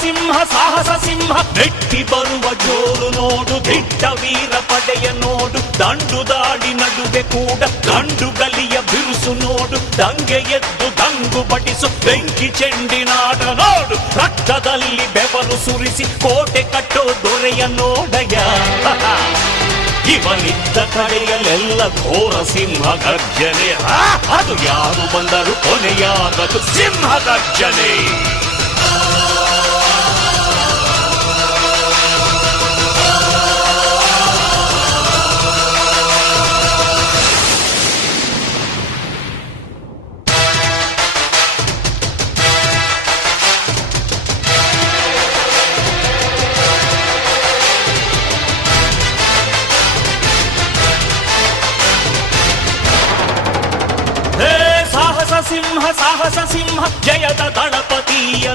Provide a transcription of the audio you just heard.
ಸಿಂಹ ಸಾಹಸ ಸಿಂಹ ನೆಟ್ಟಿ ಬರುವ ಜೋರು ನೋಡು, ದಿಟ್ಟ ವೀರ ಪಡೆಯ ನೋಡು, ದಂಡು ದಾಡಿ ನಡುವೆ ಕೂಡ ಗಂಡು ಗಲಿಯ ಬಿರುಸು ನೋಡು, ದಂಗೆ ಎದ್ದು ದಂಗು ಬಡಿಸು ಬೆಂಕಿ ಚೆಂಡಿನಾಟ ನೋಡು, ರಕ್ತದಲ್ಲಿ ಬೆವರು ಸುರಿಸಿ ಕೋಟೆ ಕಟ್ಟೋ ದೊರೆಯ ನೋಡಯ. ಇವನಿದ್ದ ಕಡೆಯಲ್ಲೆಲ್ಲ ಘೋರ ಸಿಂಹ ಗರ್ಜನೆ, ಅದು ಯಾರು ಬಂದರು ಕೊನೆಯಾಗದು ಸಿಂಹ ಗರ್ಜನೆ. ಸಾಹಸ ಸಿಂಹ ಜಯದ ದಳಪತಿಯ